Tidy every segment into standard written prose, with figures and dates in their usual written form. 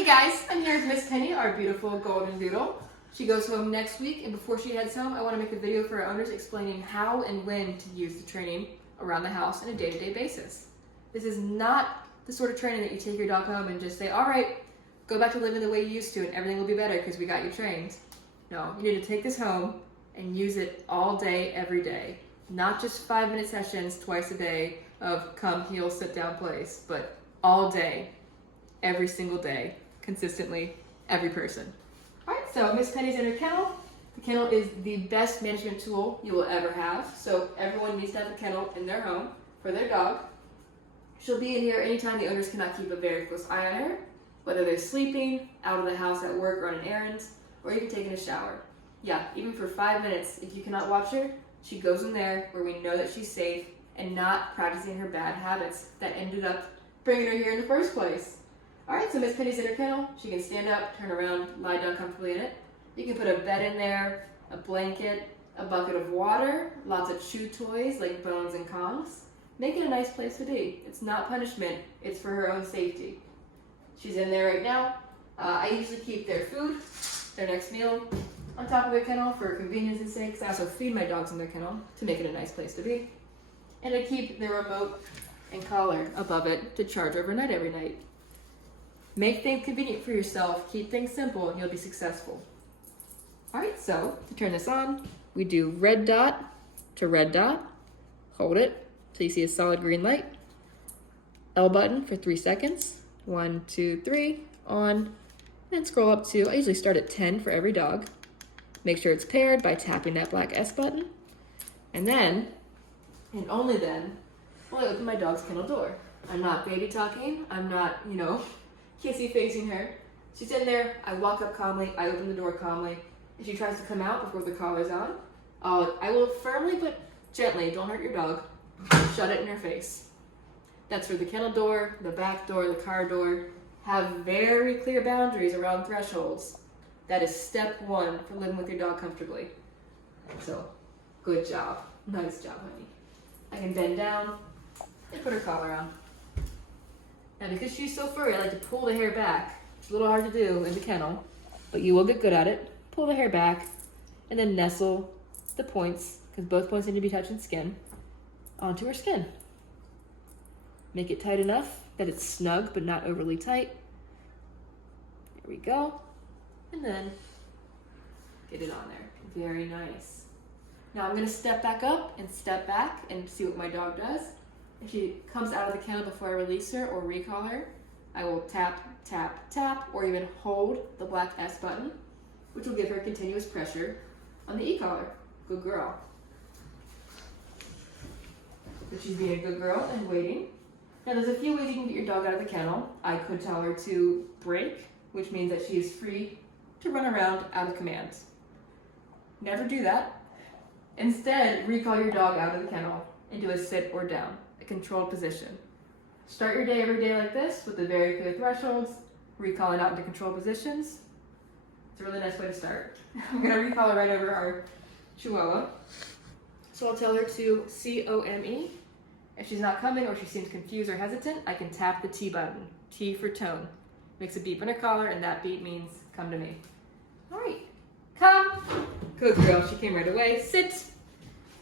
Hey guys, I'm here with Miss Penny, our beautiful golden doodle. She goes home next week, and before she heads home, I want to make a video for our owners explaining how and when to use the training around the house on a day-to-day basis. This is not the sort of training that you take your dog home and just say, all right, go back to living the way you used to and everything will be better because we got you trained. No, you need to take this home and use it all day, every day. Not just 5-minute sessions twice a day of come, heel, sit down, place, but all day, every single day, consistently, every person. All right, so Miss Penny's in her kennel. The kennel is the best management tool you will ever have. So everyone needs to have a kennel in their home for their dog. She'll be in here anytime the owners cannot keep a very close eye on her, whether they're sleeping, out of the house at work, running errands, or even taking a shower. Yeah, even for 5 minutes, if you cannot watch her, she goes in there where we know that she's safe and not practicing her bad habits that ended up bringing her here in the first place. All right, so Miss Penny's in her kennel. She can stand up, turn around, lie down comfortably in it. You can put a bed in there, a blanket, a bucket of water, lots of chew toys like bones and Kongs. Make it a nice place to be. It's not punishment, it's for her own safety. She's in there right now. I usually keep their food, their next meal, on top of their kennel for convenience's sake. I also feed my dogs in their kennel to make it a nice place to be. And I keep their remote and collar above it to charge overnight every night. Make things convenient for yourself, keep things simple, and you'll be successful. All right, so to turn this on, we do red dot to red dot. Hold it till you see a solid green light. L button for 3 seconds. 1, 2, 3, on. And scroll up to, I usually start at 10 for every dog. Make sure it's paired by tapping that black S button. And then, and only then, will I open my dog's kennel door. I'm not baby talking, I'm not, kissy facing her. She's in there, I walk up calmly, I open the door calmly. If she tries to come out before the collar's on, I will firmly but gently, don't hurt your dog, shut it in her face. That's for the kennel door, the back door, the car door. Have very clear boundaries around thresholds. That is step 1 for living with your dog comfortably. So, good job. Nice job, honey. I can bend down and put her collar on. Now, because she's so furry, I like to pull the hair back. It's a little hard to do in the kennel, but you will get good at it. Pull the hair back and then nestle the points, because both points need to be touching skin, onto her skin. Make it tight enough that it's snug but not overly tight. There we go. And then get it on there. Very nice. Now I'm going to step back up and step back and see what my dog does. If she comes out of the kennel before I release her or recall her, I will tap, tap, tap, or even hold the black S button, which will give her continuous pressure on the E-collar. Good girl. So she's being a good girl and waiting. Now there's a few ways you can get your dog out of the kennel. I could tell her to break, which means that she is free to run around out of commands. Never do that. Instead, recall your dog out of the kennel into a sit or down, a controlled position. Start your day every day like this with the very clear thresholds, recalling out into controlled positions. It's a really nice way to start. I'm gonna recall her right over our Chihuahua. So I'll tell her to C-O-M-E. If she's not coming or she seems confused or hesitant, I can tap the T button, T for tone. Makes a beep on her collar, and that beep means come to me. All right, come. Good girl, she came right away. Sit,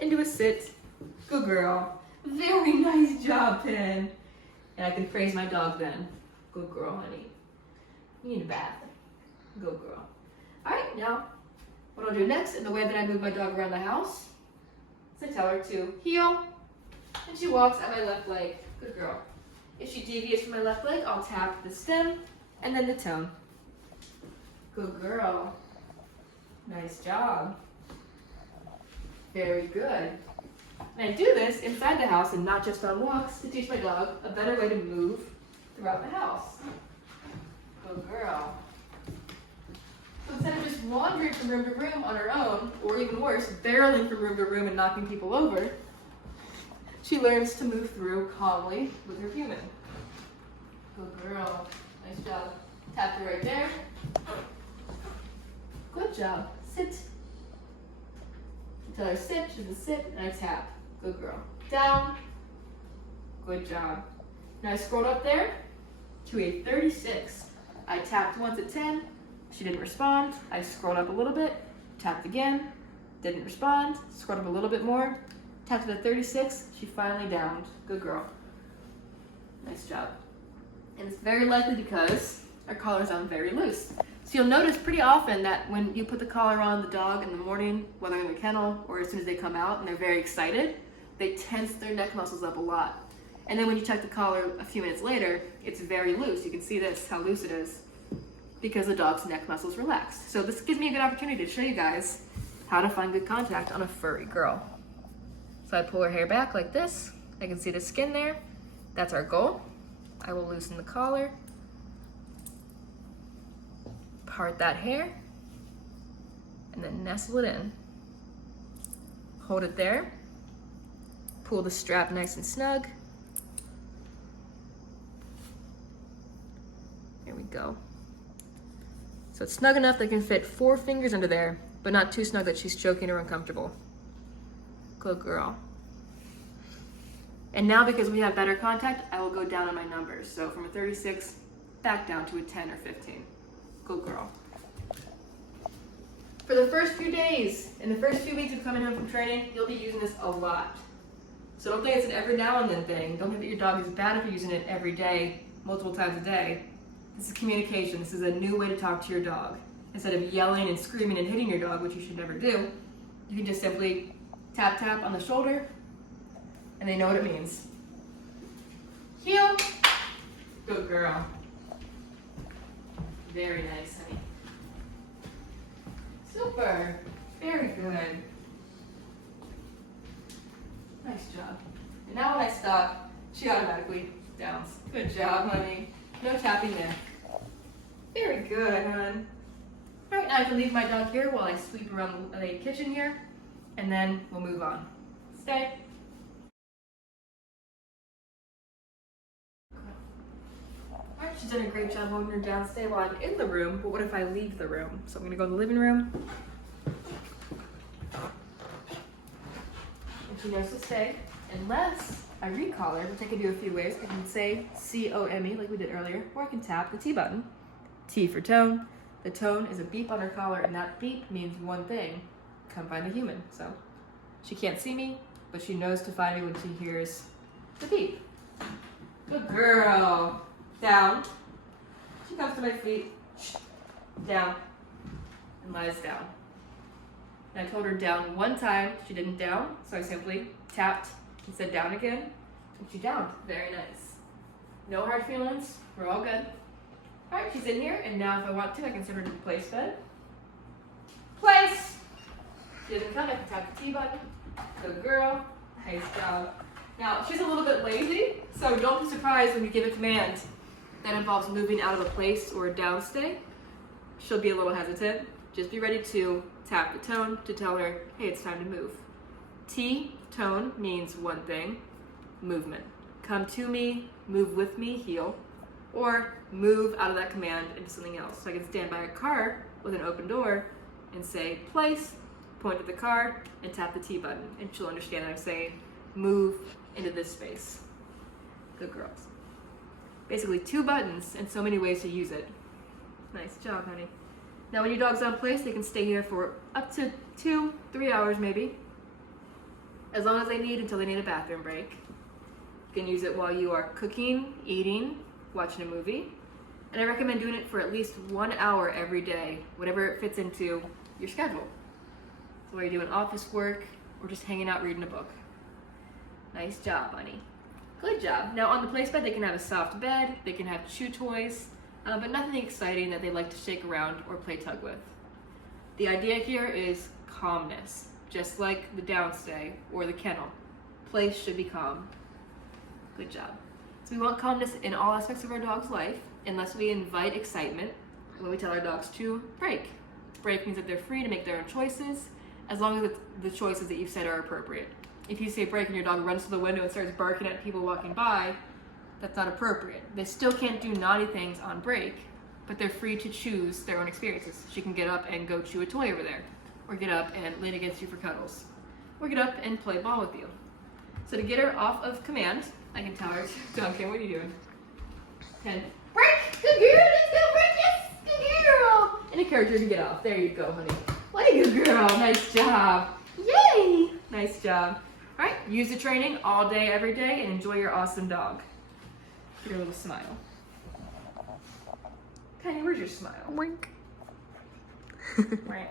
into a sit. Good girl. Very nice job, Pen. And I can praise my dog then. Good girl, honey. You need a bath. Good girl. All right, now, what I'll do next in the way that I move my dog around the house is I tell her to heel, and she walks at my left leg. Good girl. If she deviates from my left leg, I'll tap the stem and then the tone. Good girl. Nice job. Very good. And I do this inside the house and not just on walks to teach my dog a better way to move throughout the house. Good girl. So instead of just wandering from room to room on her own, or even worse, barreling from room to room and knocking people over, she learns to move through calmly with her human. Good girl. Nice job. Tap her right there. Good job. Sit. Tell her sit, she doesn't sit, and I tap. Good girl. Down. Good job. Now I scrolled up there to a 36. I tapped once at 10, she didn't respond. I scrolled up a little bit, tapped again, didn't respond, scrolled up a little bit more, tapped at 36, she finally downed. Good girl. Nice job. And it's very likely because our collar's on very loose. So you'll notice pretty often that when you put the collar on the dog in the morning, whether in the kennel or as soon as they come out and they're very excited, they tense their neck muscles up a lot. And then when you check the collar a few minutes later, it's very loose. You can see this, how loose it is, because the dog's neck muscles relaxed. So this gives me a good opportunity to show you guys how to find good contact on a furry girl. So I pull her hair back like this. I can see the skin there. That's our goal. I will loosen the collar, part that hair, and then nestle it in. Hold it there. Pull the strap nice and snug. There we go. So it's snug enough that I can fit 4 fingers under there, but not too snug that she's choking or uncomfortable. Good girl. And now because we have better contact, I will go down on my numbers. So from a 36, back down to a 10 or 15. Good girl. For the first few days, in the first few weeks of coming home from training, you'll be using this a lot. So don't think it's an every now and then thing. Don't think that your dog is bad if you're using it every day, multiple times a day. This is communication. This is a new way to talk to your dog. Instead of yelling and screaming and hitting your dog, which you should never do, you can just simply tap tap on the shoulder, and they know what it means. Heel. Good girl. Very nice, honey. Super. Very good. Nice job. And now when I stop, she automatically downs. Good job, honey. No tapping there. Very good, hon. All right, now I can leave my dog here while I sweep around the kitchen here, and then we'll move on. Stay. Alright, she's done a great job holding her down. Stay while I'm in the room, but what if I leave the room? So I'm gonna go to the living room. And she knows to stay, unless I recall her, which I can do a few ways. I can say C-O-M-E like we did earlier, or I can tap the T button. T for tone. The tone is a beep on her collar, and that beep means one thing: come find the human. So she can't see me, but she knows to find me when she hears the beep. Good girl. Down. She comes to my feet. Down. And lies down. And I told her down one time. She didn't down, so I simply tapped and said down again, and she downed. Very nice. No hard feelings. We're all good. All right, she's in here, and now if I want to, I can send her to the place bed. Place! She doesn't come, I can tap the T button. Good girl. Nice job. Now, she's a little bit lazy, so don't be surprised when you give a command that involves moving out of a place or a downstay. She'll be a little hesitant. Just be ready to tap the tone to tell her, hey, it's time to move. T, tone, means one thing: movement. Come to me, move with me, heel, or move out of that command into something else. So I can stand by a car with an open door and say place, point at the car, and tap the T button, and she'll understand that I'm saying move into this space. Good girls. Basically 2 buttons and so many ways to use it. Nice job, honey. Now when your dog's on place, they can stay here for up to 2-3 hours maybe, as long as they need until they need a bathroom break. You can use it while you are cooking, eating, watching a movie, and I recommend doing it for at least 1 hour every day, whatever it fits into your schedule. So whether you're doing office work or just hanging out reading a book. Nice job, honey. Good job. Now on the place bed, they can have a soft bed, they can have chew toys, but nothing exciting that they like to shake around or play tug with. The idea here is calmness, just like the downstay or the kennel. Place should be calm. Good job. So we want calmness in all aspects of our dog's life, unless we invite excitement when we tell our dogs to break. Break means that they're free to make their own choices, as long as the choices that you've said are appropriate. If you say break and your dog runs to the window and starts barking at people walking by, that's not appropriate. They still can't do naughty things on break, but they're free to choose their own experiences. She can get up and go chew a toy over there, or get up and lean against you for cuddles, or get up and play ball with you. So to get her off of command, I can tell her, Duncan, what are you doing? 10, break, good girl, let's go break, charger to get off. There you go, honey. Like a girl. Nice job. Yay! Nice job. All right, use the training all day, every day, and enjoy your awesome dog. Get your little smile. Penny, where's your smile? Wink. Right.